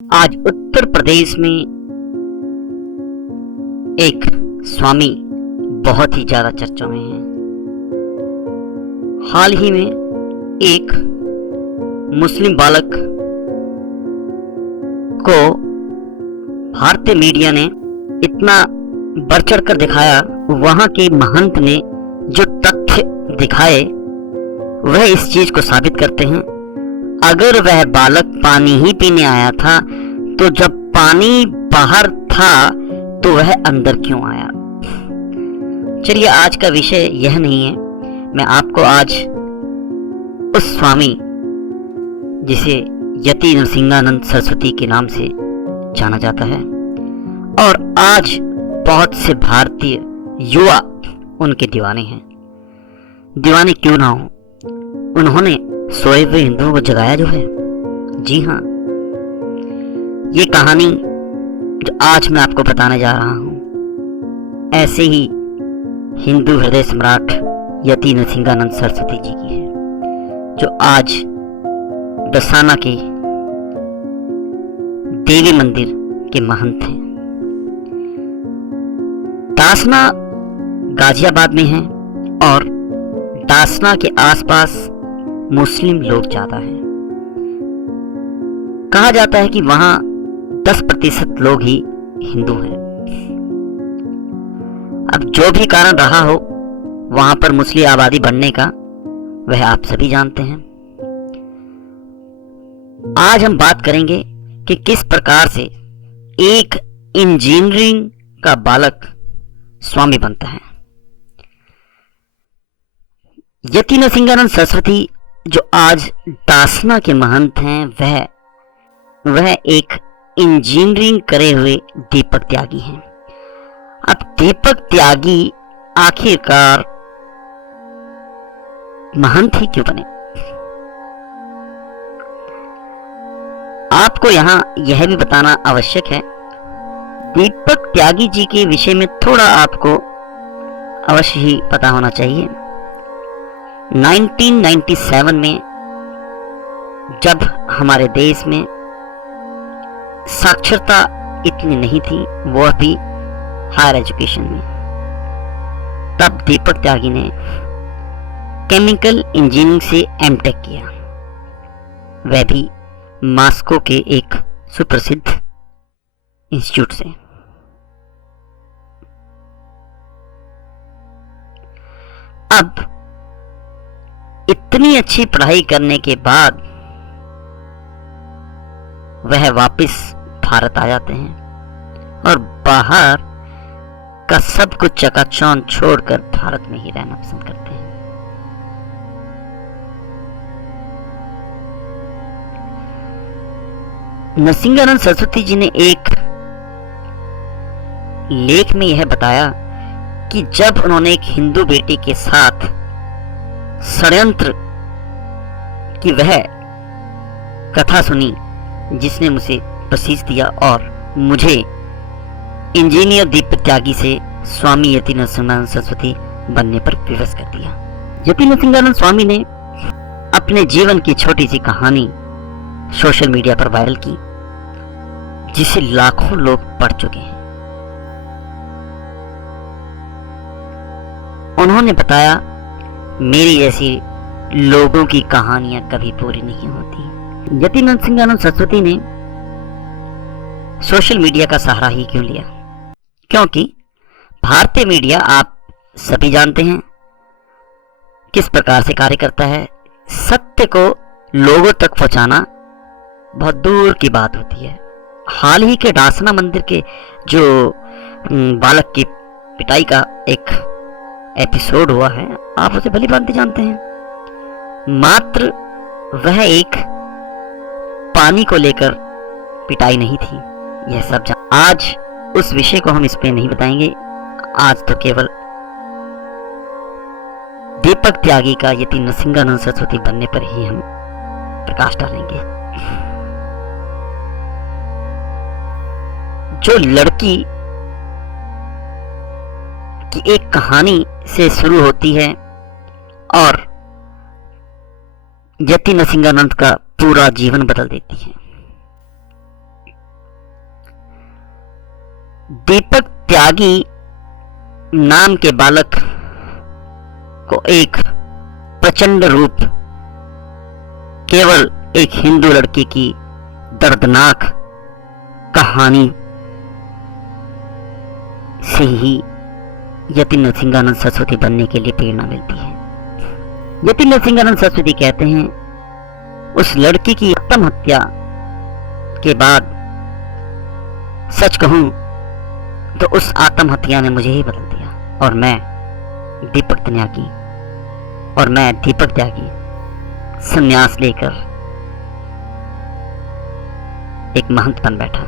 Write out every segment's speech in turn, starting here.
आज उत्तर प्रदेश में एक स्वामी बहुत ही ज्यादा चर्चा में है। हाल ही में एक मुस्लिम बालक को भारतीय मीडिया ने इतना बढ़ चढ़ कर दिखाया, वहां के महंत ने जो तथ्य दिखाए वह इस चीज को साबित करते हैं। अगर वह बालक पानी ही पीने आया था तो जब पानी बाहर था तो वह अंदर क्यों आया। चलिए, आज का विषय यह नहीं है। मैं आपको आज उस स्वामी जिसे यति नरसिंहानंद सरस्वती के नाम से जाना जाता है और आज बहुत से भारतीय युवा उनके दीवाने हैं। दीवाने क्यों ना हो, उन्होंने सोए हुए हिंदुओं को जगाया जो है। जी हाँ, ये कहानी जो आज मैं आपको बताने जा रहा हूं ऐसे ही हिंदू हृदय सम्राट यति नरसिंहानंद सरस्वती जी की है, जो आज दसाना के देवी मंदिर के महंत हैं। दासना गाजियाबाद में है और दासना के आसपास मुस्लिम लोग ज्यादा हैं। कहा जाता है कि वहां 10% लोग ही हिंदू हैं। अब जो भी कारण रहा हो वहां पर मुस्लिम आबादी बढ़ने का, वह आप सभी जानते हैं। आज हम बात करेंगे कि किस प्रकार से एक इंजीनियरिंग का बालक स्वामी बनता है। यति नरसिंहानंद सरस्वती जो आज दासना के महंत हैं, वह एक इंजीनियरिंग करे हुए दीपक त्यागी हैं। अब दीपक त्यागी आखिरकार महंत ही क्यों बने? आपको यहां यह भी बताना आवश्यक है, दीपक त्यागी जी के विषय में थोड़ा आपको अवश्य ही पता होना चाहिए। 1997 में जब हमारे देश में साक्षरता इतनी नहीं थी, वह भी हायर एजुकेशन में, तब दीपक त्यागी ने केमिकल इंजीनियरिंग से एमटेक किया, वह भी मॉस्को के एक सुप्रसिद्ध इंस्टीट्यूट से। अब इतनी अच्छी पढ़ाई करने के बाद वह वापस भारत आ जाते हैं और बाहर का सब कुछ चकाचौंध छोड़कर भारत में ही रहना पसंद करते हैं। नरसिंहानंद सरस्वती जी ने एक लेख में यह बताया कि जब उन्होंने एक हिंदू बेटी के साथ षड्यंत्र की वह कथा सुनी जिसने मुझे बसीस दिया और मुझे इंजीनियर दीपक त्यागी से स्वामी यति नरसिंहानंद सरस्वती बनने पर विवश कर दिया। यति नरसिंहानंद स्वामी ने अपने जीवन की छोटी सी कहानी सोशल मीडिया पर वायरल की, जिसे लाखों लोग पढ़ चुके हैं। उन्होंने बताया, मेरी जैसी लोगों की कहानियां कभी पूरी नहीं होती। यति नरसिंहानंद सरस्वती ने सोशल मीडिया का सहारा ही क्यों लिया? क्योंकि भारतीय मीडिया आप सभी जानते हैं किस प्रकार से कार्य करता है। सत्य को लोगों तक पहुंचाना बहुत दूर की बात होती है। हाल ही के दासना मंदिर के जो बालक की पिटाई का एक एपिसोड हुआ है, आप उसे भली भांति जानते हैं। मात्र वह एक पानी को लेकर पिटाई नहीं थी, यह सब आज उस विषय को हम इस पे नहीं बताएंगे। आज तो केवल दीपक त्यागी का यति नरसिंहानंद सरस्वती बनने पर ही हम प्रकाश डालेंगे। जो लड़की की एक कहानी से शुरू होती है और यति नरसिंहानंद का पूरा जीवन बदल देती है। दीपक त्यागी नाम के बालक को एक प्रचंड रूप केवल एक हिंदू लड़की की दर्दनाक कहानी से ही यति नरसिंहानंद सरस्वती बनने के लिए प्रेरणा मिलती है। यति नरसिंहानंद सरस्वती कहते हैं, उस लड़की की आत्महत्या के बाद सच कहूं तो उस आत्महत्या ने मुझे ही बदल दिया और मैं दीपक त्यागी संन्यास लेकर एक महंत बन बैठा।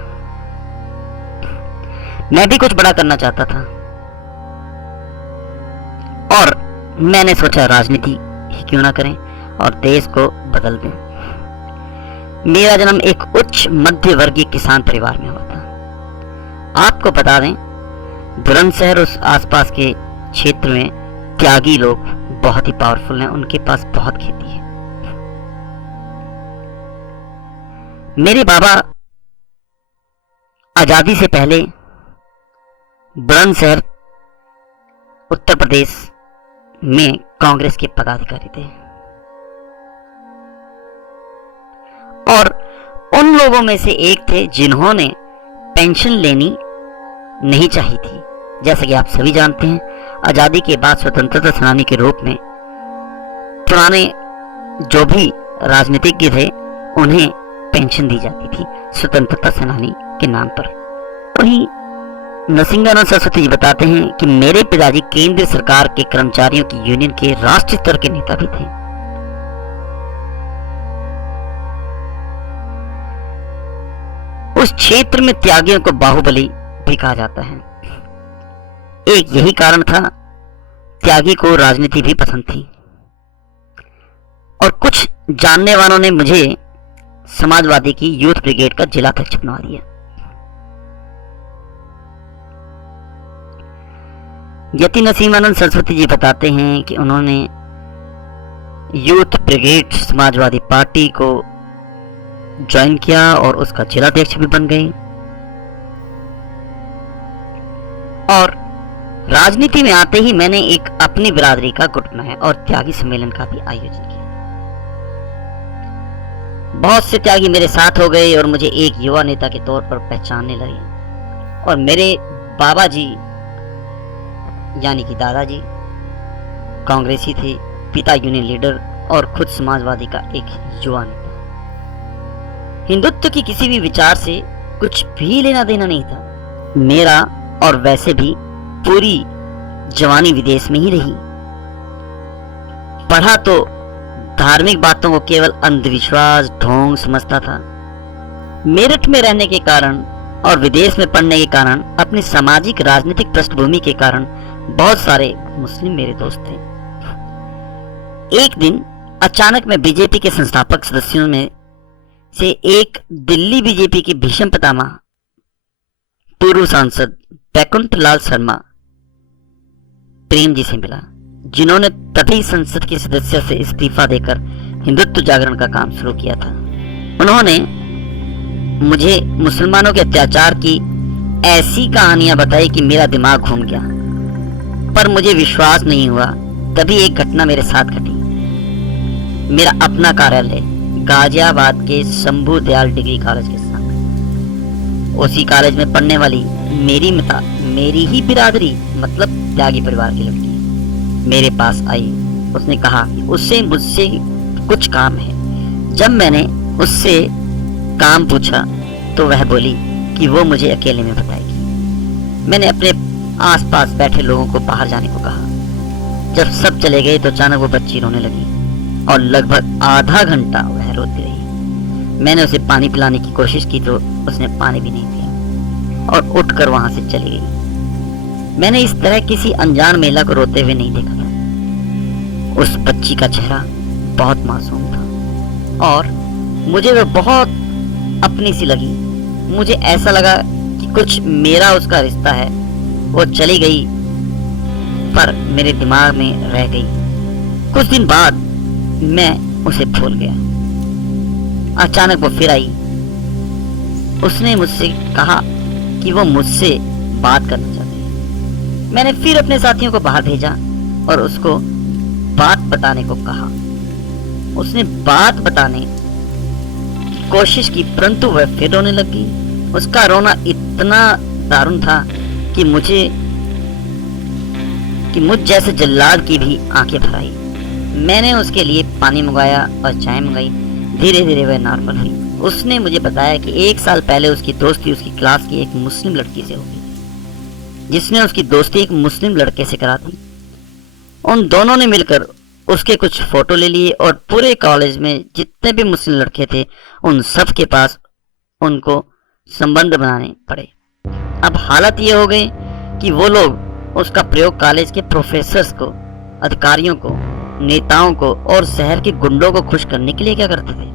मैं भी कुछ बड़ा करना चाहता था और मैंने सोचा राजनीति ही क्यों ना करें और देश को बदल दें। मेरा जन्म एक उच्च मध्य वर्गीय किसान परिवार में हुआ था। आपको बता दें, बुलंदशहर उस आसपास के क्षेत्र में त्यागी लोग बहुत ही पावरफुल हैं, उनके पास बहुत खेती है। मेरे बाबा आजादी से पहले बुलंदशहर उत्तर प्रदेश में कांग्रेस के पदाधिकारी थे और उन लोगों में से एक थे जिन्होंने पेंशन लेनी नहीं चाहिए थी। जैसा कि आप सभी जानते हैं, आजादी के बाद स्वतंत्रता सेनानी के रूप में पुराने जो भी राजनीतिज्ञ थे उन्हें पेंशन दी जाती थी स्वतंत्रता सेनानी के नाम पर। वहीं नरसिंहानंद सरस्वती जी बताते हैं कि मेरे पिताजी केंद्र सरकार के कर्मचारियों की यूनियन के राष्ट्रीय स्तर के नेता भी थे। उस क्षेत्र में त्यागियों को बाहुबली भी कहा जाता है। एक यही कारण था, त्यागी को राजनीति भी पसंद थी और कुछ जानने वालों ने मुझे समाजवादी की यूथ ब्रिगेड का जिला अध्यक्ष बनवा दिया। यति नरसिंहानंद सरस्वती जी बताते हैं कि उन्होंने यूथ ब्रिगेड समाजवादी पार्टी को ज्वाइन किया और उसका जिला अध्यक्ष भी बन गए और राजनीति में आते ही मैंने एक अपनी बिरादरी का गुट बनाया और त्यागी सम्मेलन का भी आयोजन किया। बहुत से त्यागी मेरे साथ हो गए और मुझे एक युवा नेता के तौर पर पहचानने लगे और मेरे बाबा जी यानी कि दादाजी कांग्रेसी थे, पिता यूनियन लीडर और खुद समाजवादी का एक युवा नेता। हिंदुत्व की किसी भी विचार से कुछ भी लेना देना नहीं था मेरा और वैसे भी पूरी जवानी विदेश में ही रही। पढ़ा तो धार्मिक बातों को केवल अंधविश्वास ढोंग समझता था। मेरठ में रहने के कारण और विदेश में पढ़ने के कारण, अपनी सामाजिक राजनीतिक पृष्ठभूमि के कारण बहुत सारे मुस्लिम मेरे दोस्त थे। एक दिन अचानक मैं बीजेपी के संस्थापक सदस्यों में से एक दिल्ली बीजेपी के भीषम पितामह पूर्व सांसद बैकुंठ लाल शर्मा प्रेम जी से मिला, जिन्होंने तभी संसद के सदस्य से इस्तीफा देकर हिंदुत्व जागरण का काम शुरू किया था। उन्होंने मुझे मुसलमानों के अत्याचार की ऐसी कहानियां बताई कि मेरा दिमाग घूम गया, पर मुझे विश्वास नहीं हुआ। तभी एक घटना मेरे साथ घटी। मेरा अपना कार्यालय गाजियाबाद के शंभू दयाल डिग्री कॉलेज के साथ, उसी कॉलेज में पढ़ने वाली मेरी ही बिरादरी मतलब त्यागी परिवार की लड़की मेरे पास आई। उसने कहा कि उससे मुझसे कुछ काम है। जब मैंने उससे काम पूछा तो वह बोली कि वो मुझे अकेले में बताएगी। मैंने अपने आसपास बैठे लोगों को बाहर जाने को कहा। जब सब चले गए तो अचानक वो बच्ची रोने लगी और लगभग आधा घंटा वह रोती रही। मैंने उसे पानी पिलाने की कोशिश की तो उसने पानी भी नहीं पिया और उठकर वहां से चली गई। मैंने इस तरह किसी अनजान महिला को रोते हुए नहीं देखा था। उस बच्ची का चेहरा बहुत मासूम था और मुझे वह बहुत अपनी सी लगी। मुझे ऐसा लगा कि कुछ मेरा उसका रिश्ता है। वो चली गई पर मेरे दिमाग में रह गई। कुछ दिन बाद मैं उसे भूल गया। अचानक वो फिर आई। उसने मुझसे कहा कि वो मुझसे बात करना चाहते हैं। मैंने फिर अपने साथियों को बाहर भेजा और उसको बात बताने को कहा। उसने बात बताने की कोशिश की, परंतु वह फिर रोने लगी। उसका रोना इतना दारुण था कि मुझ जैसे जल्लाद की भी आंखें भर आई। मैंने उसके लिए पानी मंगाया और चाय मंगाई। धीरे धीरे वह नॉर्मल हुई। उसने मुझे बताया कि 1 साल पहले उसकी दोस्ती उसकी क्लास की एक मुस्लिम लड़की से हो गई, जिसने उसकी दोस्ती एक मुस्लिम लड़के से करा दी। उन दोनों ने मिलकर उसके कुछ फोटो ले लिए और पूरे कॉलेज में जितने भी मुस्लिम लड़के थे उन सब के पास उनको संबंध बनाने पड़े। अब हालत ये हो गई कि वो लोग उसका प्रयोग कॉलेज के प्रोफेसर्स को, अधिकारियों को, नेताओं को और शहर के गुंडों को खुश करने के लिए क्या करते थे।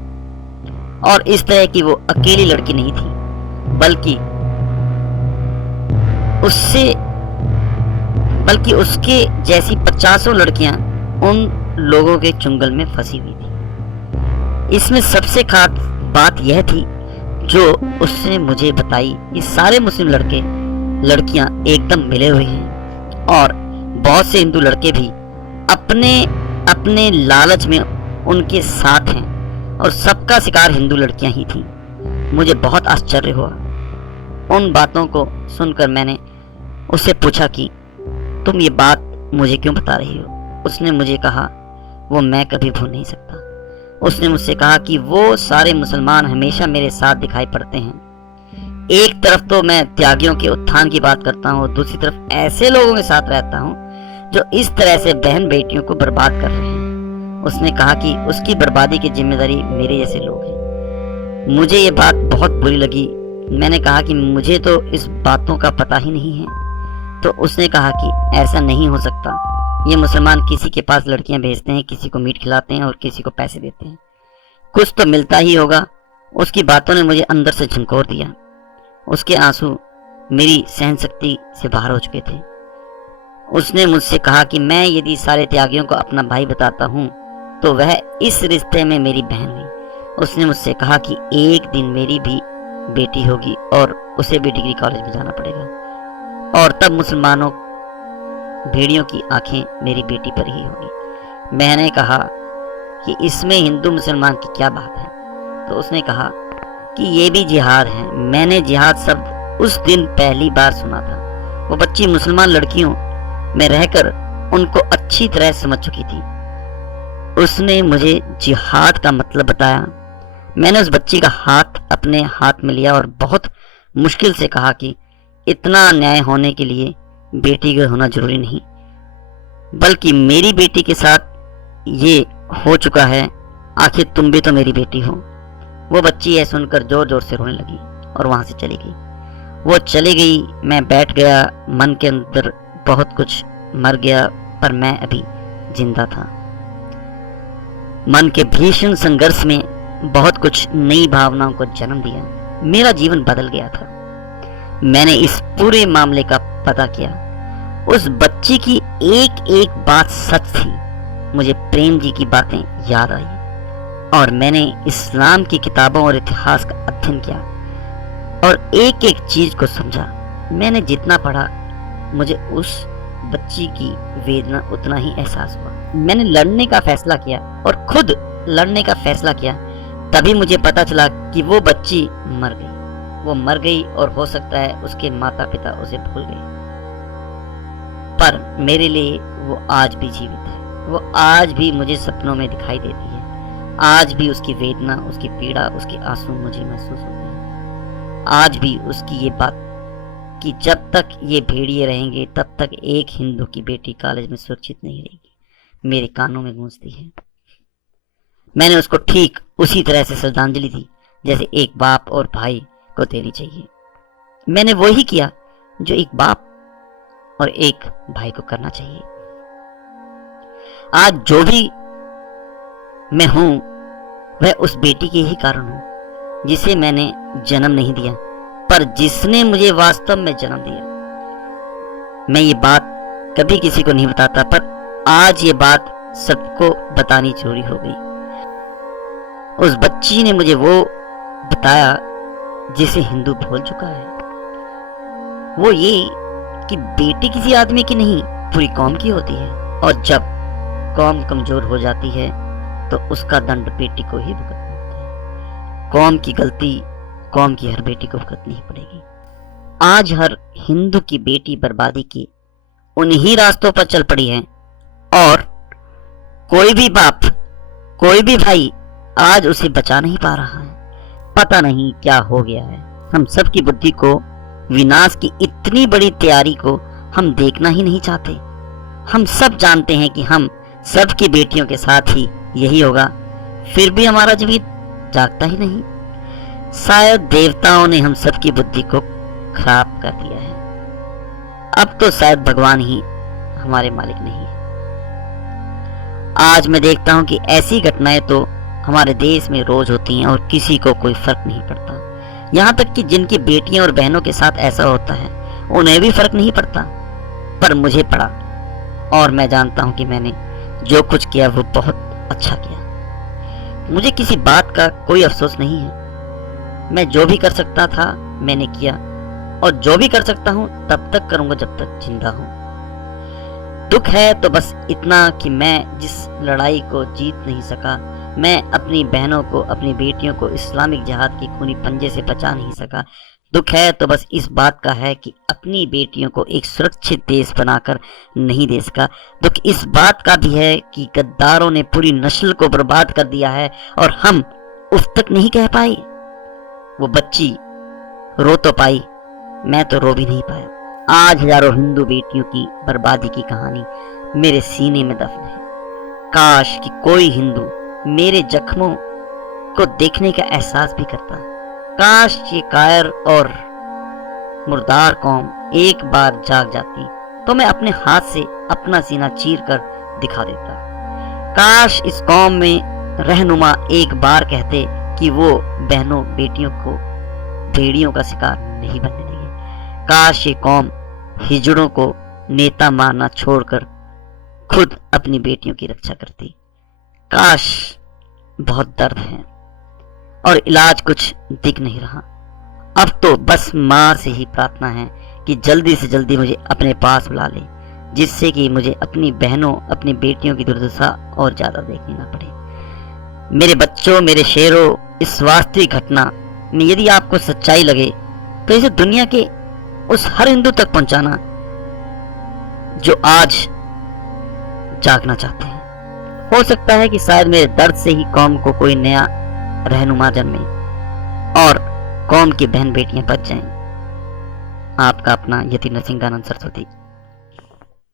और इस तरह की वो अकेली लड़की नहीं थी, बल्कि उसके जैसी 50 लड़कियां उन लोगों के चुंगल में फंसी हुई थी। इसमें सबसे खास बात यह थी जो उसने मुझे बताई कि सारे मुस्लिम लड़कियां एकदम मिले हुए हैं और बहुत से हिंदू लड़के भी अपने लालच में उनके साथ हैं और सबका शिकार हिंदू लड़कियां ही थीं। मुझे बहुत आश्चर्य हुआ। उन बातों को सुनकर मैंने उससे पूछा कि तुम ये बात मुझे क्यों बता रही हो। उसने मुझे कहा वो मैं कभी भूल नहीं सकता। उसने मुझसे कहा कि वो सारे मुसलमान हमेशा मेरे साथ दिखाई पड़ते हैं। एक तरफ तो मैं त्यागियों के उत्थान की बात करता हूँ, दूसरी तरफ ऐसे लोगों के साथ रहता हूँ जो इस तरह से बहन बेटियों को बर्बाद कर रहे हैं। उसने कहा कि उसकी बर्बादी की जिम्मेदारी मेरे जैसे लोग हैं। मुझे ये बात बहुत बुरी लगी। मैंने कहा कि मुझे तो इस बातों का पता ही नहीं है। तो उसने कहा कि ऐसा नहीं हो सकता। ये मुसलमान किसी के पास लड़कियां भेजते हैं, किसी को मीट खिलाते हैं और किसी को पैसे देते हैं। कुछ तो मिलता ही होगा। उसकी बातों ने मुझे अंदर से झंकोर दिया। उसके आंसू मेरी सहन शक्ति से बाहर हो चुके थे। उसने मुझसे कहा कि मैं यदि सारे त्यागियों को अपना भाई बताता हूँ तो वह इस रिश्ते में मेरी बहन हुई। उसने मुझसे कहा कि एक दिन मेरी भी बेटी होगी और उसे भी डिग्री कॉलेज में जाना पड़ेगा और तब मुसलमानों भेड़ियों की आंखें मेरी बेटी पर ही होगी। मैंने कहा कि इसमें हिंदू मुसलमान की क्या बात है। तो उसने कहा कि ये भी जिहाद है। मैंने जिहाद शब्द उस दिन पहली बार सुना था। वो बच्ची मुसलमान लड़कियों में रहकर उनको अच्छी तरह समझ चुकी थी। उसने मुझे जिहाद का मतलब बताया। मैंने उस बच्ची का हाथ अपने हाथ में लिया और बहुत मुश्किल से कहा कि इतना अन्याय होने के लिए बेटी का होना जरूरी नहीं, बल्कि मेरी बेटी के साथ ये हो चुका है। आखिर तुम भी तो मेरी बेटी हो। वो बच्ची यह सुनकर जोर जोर से रोने लगी और वहां से चली गई। वो चली गई। मैं बैठ गया। मन के अंदर बहुत कुछ मर गया, पर मैं अभी जिंदा था। मन के भीषण संघर्ष में बहुत कुछ नई भावनाओं को जन्म दिया। मेरा जीवन बदल गया था। मैंने इस पूरे मामले का पता किया। उस बच्ची की एक एक बात सच थी। मुझे प्रेम जी की बातें याद आई और मैंने इस्लाम की किताबों और इतिहास का अध्ययन किया और एक एक चीज को समझा। मैंने जितना पढ़ा, मुझे उस बच्ची की वेदना उतना ही एहसास हुआ। मैंने लड़ने का फैसला किया और खुद लड़ने का फैसला किया। तभी मुझे पता चला कि वो बच्ची मर गई। वो मर गई और हो सकता है उसके माता पिता उसे भूल गए, पर मेरे लिए वो आज भी जीवित है। वो आज भी मुझे सपनों में दिखाई देती है। आज भी उसकी वेदना, उसकी पीड़ा, उसके आंसू मुझे महसूस होते हैं। आज भी उसकी ये बात कि जब तक ये भेड़िए रहेंगे तब तक एक हिंदू की बेटी कॉलेज में सुरक्षित नहीं रहेगी, मेरे कानों में गूंजती है। मैंने उसको ठीक उसी तरह से श्रद्धांजलि दी जैसे एक बाप और भाई को देनी चाहिए। मैंने वही किया जो एक बाप और एक भाई को करना चाहिए। आज जो भी मैं हूं वह उस बेटी के ही कारण हूं जिसे मैंने जन्म नहीं दिया, पर जिसने मुझे वास्तव में जन्म दिया। मैं ये बात कभी किसी को नहीं बताता, पर आज ये बात सबको बतानी जरूरी हो गई। उस बच्ची ने मुझे वो बताया जिसे हिंदू भूल चुका है। वो ये कि बेटी किसी आदमी की नहीं पूरी कौम की होती है, और जब कौम कमजोर हो जाती है तो उसका दंड बेटी को ही भुगतना होता है। कौम की गलती कौम की हर बेटी को भुगतनी ही पड़ेगी। आज हर हिंदू की बेटी बर्बादी की उन्हीं रास्तों पर चल पड़ी है, और कोई भी बाप, कोई भी भाई आज उसे बचा नहीं पा रहा है। पता नहीं क्या हो गया है। हम सब की बुद्धि को, विनाश की इतनी बड़ी तैयारी को हम देखना ही नहीं चाहते। हम सब जानते हैं कि हम सब की बेटियों के साथ ही यही होगा, फिर भी हमारा जमीन जागता ही नहीं। शायद देवताओं ने हम सब की बुद्धि को खराब कर दिया है। अब तो शायद भगवान ही हमारे मालिक नहीं है। आज मैं देखता हूं कि ऐसी घटनाएं तो हमारे देश में रोज होती हैं और किसी को कोई फर्क नहीं पड़ता। यहाँ तक कि जिनकी बेटियां और बहनों के साथ ऐसा होता है उन्हें भी फर्क नहीं पड़ता, पर मुझे पड़ा, और मैं जानता हूं कि मैंने जो कुछ किया वो बहुत अच्छा किया। मुझे किसी बात का कोई अफसोस नहीं है। मैं जो भी कर सकता था मैंने किया, और जो भी कर सकता हूं तब तक करूंगा जब तक जिंदा हूं। दुख है तो बस इतना कि मैं जिस लड़ाई को जीत नहीं सका, मैं अपनी बहनों को, अपनी बेटियों को इस्लामिक जिहाद की खूनी पंजे से बचा नहीं सका। दुख है तो बस इस बात का है कि अपनी बेटियों को एक सुरक्षित देश बनाकर नहीं दे सका। दुख इस बात का भी है कि गद्दारों ने पूरी नस्ल को बर्बाद कर दिया है और हम उफ तक नहीं कह पाए। वो बच्ची रो तो पाई, मैं तो रो भी नहीं पाया। आज हजारों हिंदू बेटियों की बर्बादी की कहानी मेरे सीने में दफन है। काश कि कोई हिंदू मेरे जख्मों को देखने का एहसास भी करता। काश ये कायर और मुर्दार कौम एक बार जाग जाती तो मैं अपने हाथ से अपना सीना चीर कर दिखा देता। काश इस कौम में रहनुमा एक बार कहते कि वो बहनों बेटियों को भेड़ियों का शिकार नहीं बनने देंगे। काश ये कौम हिजड़ों को नेता मारना छोड़कर खुद अपनी बेटियों की रक्षा करती। काश, बहुत दर्द है और इलाज कुछ दिख नहीं रहा। अब तो बस मां से ही प्रार्थना है कि जल्दी से जल्दी मुझे अपने पास बुला ले, जिससे कि मुझे अपनी बहनों, अपनी बेटियों की दुर्दशा और ज्यादा देखनी ना पड़े। मेरे बच्चों, मेरे शेरों, इस वास्तविक घटना में यदि आपको सच्चाई लगे तो इसे दुनिया के उस हर हिंदू तक पहुंचाना जो आज जागना चाहते हैं। हो सकता है कि शायद मेरे दर्द से ही कौम को कोई नया रहनुमा जन्मे और कौम की बहन बेटियां बच जाएं। आपका अपना यति नरसिंहानंद सरस्वती।